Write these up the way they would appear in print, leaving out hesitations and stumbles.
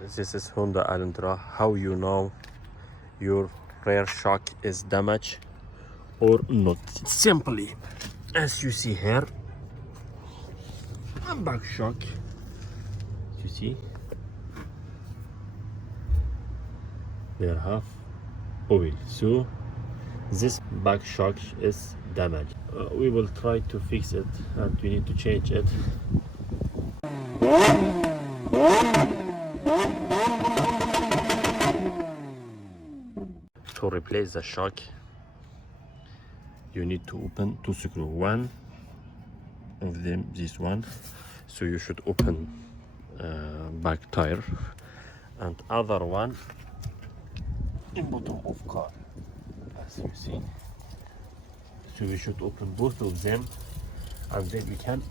This is Hyundai Elantra. How you know your rear shock is damaged or not? Simply, as you see here, a back shock. You see, there have oil. So this back shock is damaged. We will try to fix it, and we need to change it. To replace the shock, you need to open two screws. One of them, this one, so you should open back tire, and other one in bottom of car, as you see. So we should open both of them, and then we can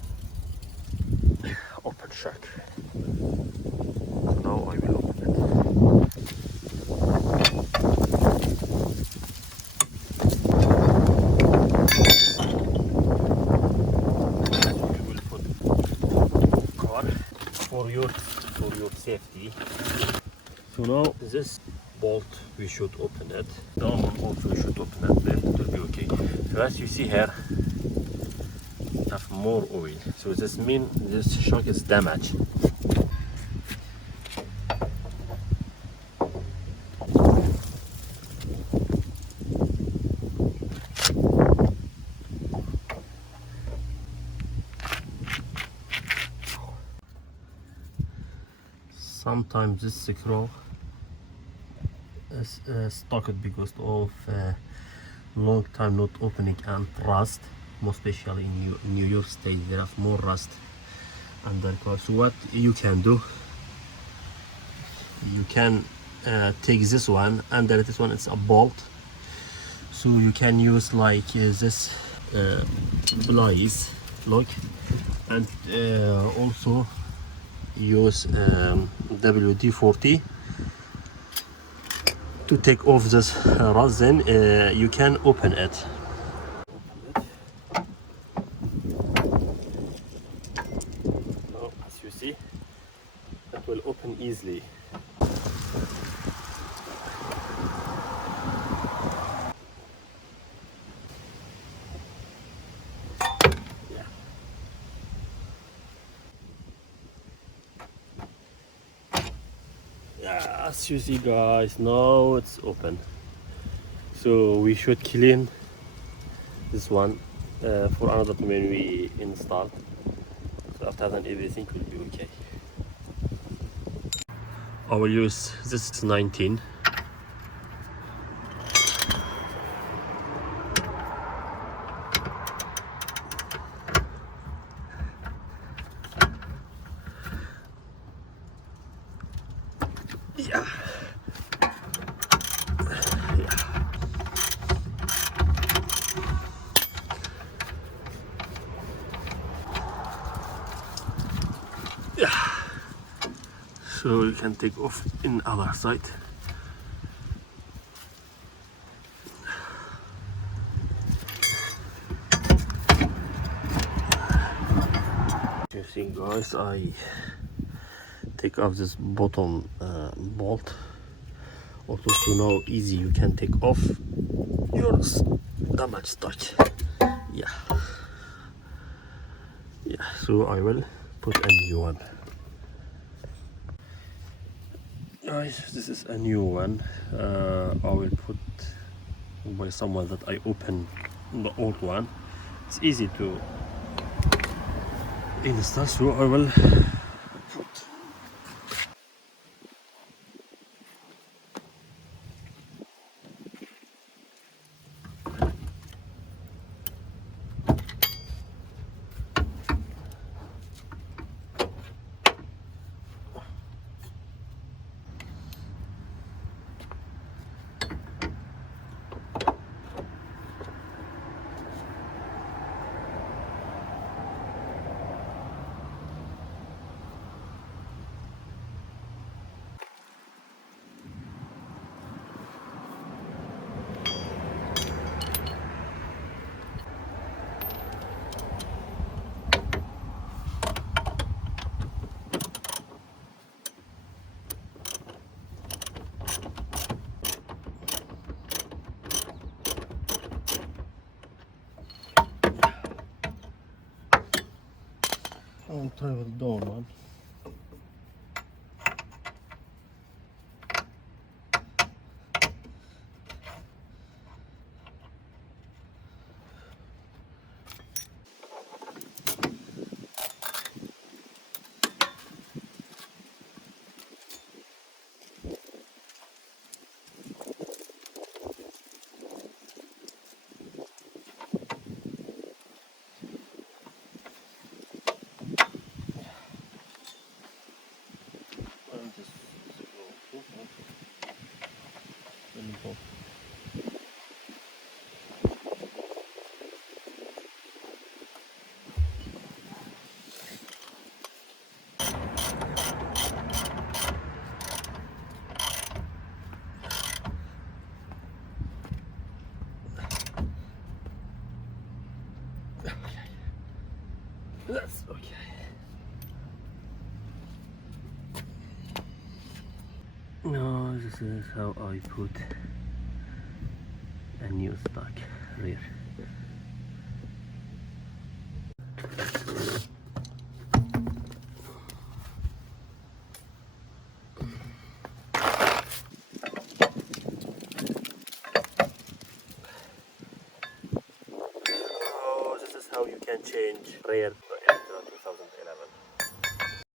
open shock. Now I will open it. For your safety. So now this bolt we should open it. Down also we should open it, then it will be okay. So as you see here, we have more oil. So this means this shock is damaged. Sometimes this screw is stuck because of long time not opening and rust. Most especially in New York State, there have more rust under car. So what you can do, you can take this one, under this one it's a bolt. So you can use like this pliers, look, and also use WD-40 to take off this rust. Then you can open it. Now, as you see, it will open easily. As you see, guys, now it's open. So we should clean this one for another time when we install. So after that everything will be okay. I will use this 19. Yeah. So you can take off in other side. You see, guys, I take off this bottom bolt. Also, to know easy, you can take off your damaged stuck. Yeah. So I will put a new one. Guys, this is a new one. I will put by someone that I opened the old one. It's easy to install, so I will put. careful. That's okay. Now this is how I put a new stock rear. Oh, this is how you can change rear